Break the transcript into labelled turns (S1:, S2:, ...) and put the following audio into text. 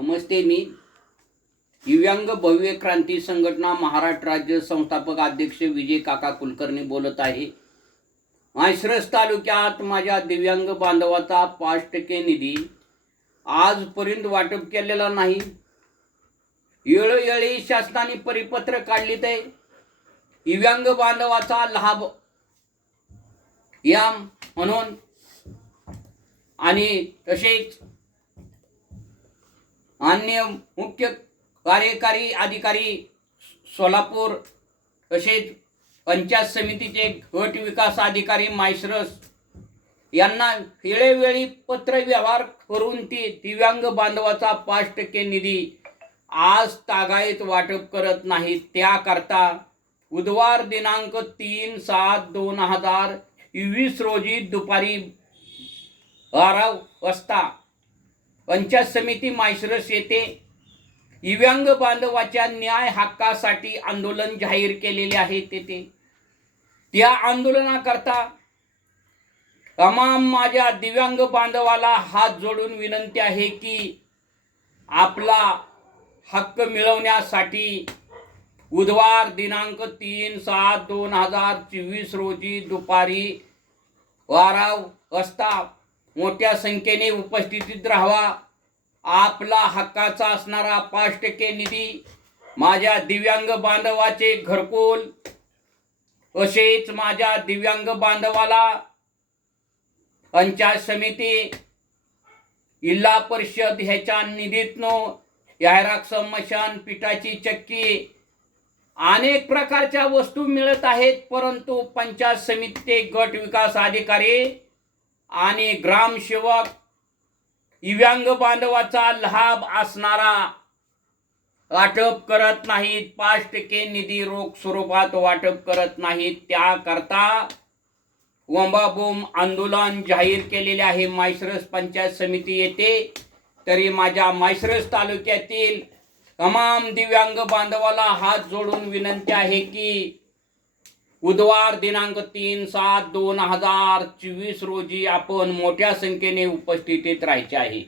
S1: नमस्ते मी दिव्यांग भव्य क्रांती संघटना महाराष्ट्र राज्य संस्थापक अध्यक्ष विजय काका कुलकर्णी बोलत आहे. माळशिरस तालुक्यात माझ्या दिव्यांग बांधवाचा पाच टक्के निधी आजपर्यंत वाटप केलेला नाही. वेळोवेळी शासनाने परिपत्र काढली ते. दिव्यांग बांधवाचा लाभ या म्हणून आणि तसेच अन्य मुख्य कार्यकारी अधिकारी सोलापूर तसेच पंचायत समितीचे गट विकास अधिकारी मायसरस यांना वेळोवेळी पत्र व्यवहार करून ती दिव्यांग बांधवाचा पाच टक्के निधी आज तागायत वाटप करत नाहीत त्याकरता बुधवार दिनांक तीन सात दोन हजार वीस रोजी दुपारी बारा वाजता पंचायत समिती मायसरस येथे दिव्यांग बांधवाच्या न्याय हक्कासाठी आंदोलन जाहीर केलेले आहे तेथे. त्या आंदोलनाकरता तमाम माझ्या दिव्यांग बांधवाला हात जोडून विनंती आहे की आपला हक्क मिळवण्यासाठी बुधवार दिनांक तीन सात दोन हजार चोवीस रोजी दुपारी बारा वाजता मोठ्या संख्येने उपस्थितीत राहावा. आपला हक्काचा असणारा पाच टक्के निधी माझ्या दिव्यांग बांधवाचे घरकुल. असेच माझ्या दिव्यांग बांधवाला पंचायत समिती जिल्हा परिषद ह्याच्या निधीतनं जाहिरात समशान पिठाची चक्की अनेक प्रकारच्या वस्तू मिळत आहेत परंतु पंचायत समिती गट विकास अधिकारी आणि ग्रामसेवक दिव्यांग बांधवाचा लाभ असणारा वाटप करत नाहीत. पाच टक्के निधी रोख स्वरूपात वाटप करत नाहीत. त्याकरता वंबाबोम आंदोलन जाहीर केलेले आहे. मायसरस पंचायत समिती येथे तरी माझ्या मायसरस तालुक्यातील तमाम दिव्यांग बांधवाला हात जोडून विनंती आहे की बुधवार दिनांक तीन सात दोन हजार चोवीस रोजी आपण मोठ्या संख्येने उपस्थितीत राहायचे आहे.